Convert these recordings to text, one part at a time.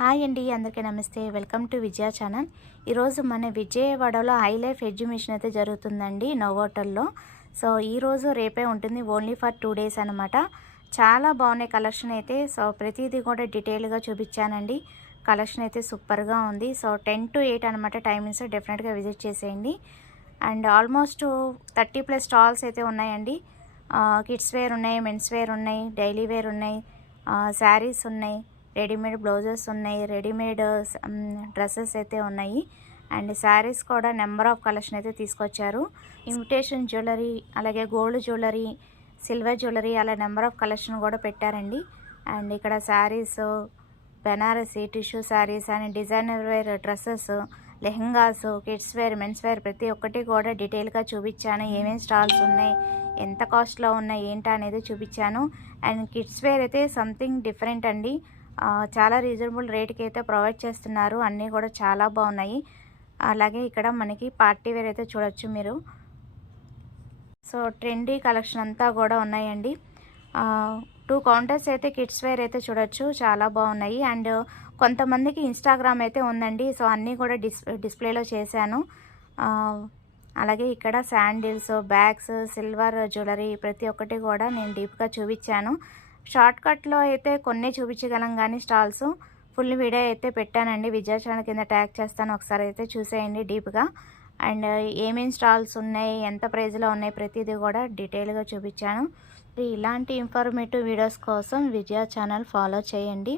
Hi అండి, అందరికీ నమస్తే. Welcome to Vijaya channel. ఈరోజు మన విజయవాడలో హై లైఫ్ ఎగ్జిబిషన్ అయితే జరుగుతుందండి నోవోటల్లో. సో ఈరోజు రేపే ఉంటుంది, ఓన్లీ ఫర్ 2 days అనమాట. చాలా బాగున్నాయి కలెక్షన్ అయితే. సో ప్రతిదీ కూడా డీటెయిల్గా చూపించానండి. కలెక్షన్ అయితే సూపర్గా ఉంది. సో 10 to 8 అనమాట టైమింగ్స్. డెఫినెట్గా విజిట్ చేసేయండి. అండ్ ఆల్మోస్ట్ 30+ స్టాల్స్ అయితే ఉన్నాయండి. కిడ్స్ వేర్ ఉన్నాయి, మెన్స్ వేర్ ఉన్నాయి, డైలీ వేర్ ఉన్నాయి, శారీస్ ఉన్నాయి, రెడీమేడ్ బ్లౌజెస్ ఉన్నాయి, రెడీమేడ్ డ్రెస్సెస్ అయితే ఉన్నాయి. అండ్ శారీస్ కూడా నెంబర్ ఆఫ్ కలెక్షన్ అయితే తీసుకొచ్చారు. ఇమిటేషన్ జ్యువెలరీ, అలాగే గోల్డ్ జ్యువెలరీ, సిల్వర్ జ్యువెలరీ, అలా నెంబర్ ఆఫ్ కలెక్షన్ కూడా పెట్టారండి. అండ్ ఇక్కడ saris, Banarasi tissue saris and designer wear dresses, lehengas, kids wear, men's wear ప్రతి ఒక్కటి కూడా డీటెయిల్గా చూపించాను. ఏమేమి స్టాల్స్ ఉన్నాయి, ఎంత కాస్ట్లో ఉన్నాయి ఏంటి అనేది చూపించాను. అండ్ కిడ్స్ వేర్ అయితే సంథింగ్ డిఫరెంట్ అండి. చాలా రీజనబుల్ రేట్కి అయితే ప్రొవైడ్ చేస్తున్నారు. అన్నీ కూడా చాలా బాగున్నాయి. అలాగే ఇక్కడ మనకి పార్టీ వేర్ అయితే చూడొచ్చు మీరు. సో ట్రెండీ కలెక్షన్ అంతా కూడా ఉన్నాయండి. 2 కౌంటర్స్ అయితే కిడ్స్ వేర్ అయితే చూడొచ్చు, చాలా బాగున్నాయి. అండ్ కొంతమందికి ఇన్స్టాగ్రామ్ అయితే ఉందండి. సో అన్నీ కూడా డిస్ప్లేలో చేశాను. అలాగే ఇక్కడ శాండిల్స్, బ్యాగ్స్, సిల్వర్ జ్యువెలరీ ప్రతి ఒక్కటి కూడా నేను డీప్గా చూపించాను. షార్ట్ కట్లో అయితే కొన్ని చూపించగలం, కానీ స్టాల్స్ ఫుల్ వీడియో అయితే పెట్టానండి. విజయ ఛానల్ కింద ట్యాగ్ చేస్తాను, ఒకసారి అయితే చూసేయండి డీప్గా. అండ్ ఏమేమి స్టాల్స్ ఉన్నాయి, ఎంత ప్రైజ్లో ఉన్నాయి, ప్రతిదీ కూడా డీటెయిల్గా చూపించాను. ఇలాంటి ఇన్ఫర్మేటివ్ వీడియోస్ కోసం విజయ ఛానల్ ఫాలో చేయండి.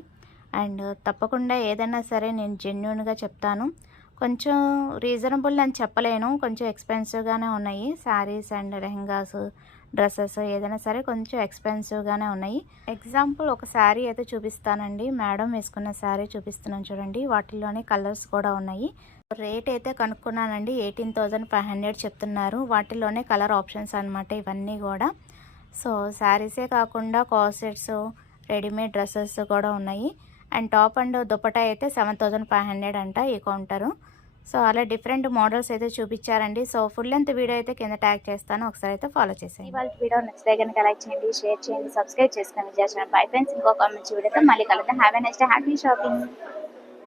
అండ్ తప్పకుండా ఏదైనా సరే నేను జెన్యూన్గా చెప్తాను. కొంచెం రీజనబుల్ అని చెప్పలేను, కొంచెం ఎక్స్పెన్సివ్గానే ఉన్నాయి. శారీస్ అండ్ లెహంగాస్, డ్రెస్సెస్ ఏదైనా సరే కొంచెం ఎక్స్పెన్సివ్గానే ఉన్నాయి. ఎగ్జాంపుల్ ఒక శారీ అయితే చూపిస్తానండి. మేడం వేసుకున్న శారీ చూపిస్తున్నాను చూడండి. వాటిల్లోనే కలర్స్ కూడా ఉన్నాయి. రేట్ అయితే కనుక్కున్నానండి, 18,500 చెప్తున్నారు. వాటిల్లోనే కలర్ ఆప్షన్స్ అనమాట ఇవన్నీ కూడా. సో శారీసే కాకుండా కాసెట్స్, రెడీమేడ్ డ్రెస్సెస్ కూడా ఉన్నాయి. అండ్ టాప్ అండ్ దుపట్టా అయితే 7,500 అంట ఈ కౌంటరు. సో అలా డిఫరెంట్ మోడల్స్ అయితే చూపించారండి. సో ఫుల్ లెంత్ వీడియో అయితే కింద ట్యాగ్ చేస్తాను, ఒకసారి అయితే ఫాలో చేసేయండి. ఇవాళ వీడియో నచ్చితే కనుక లైక్ చేయండి, షేర్ చేయండి, సబ్స్క్రైబ్ చేసుకోండి విజయ ఛానల్. బై ఫ్రెండ్స్, ఇంకొక మంచి వీడియోతో మళ్ళీ కలుద్దాం. Have a next happy shopping.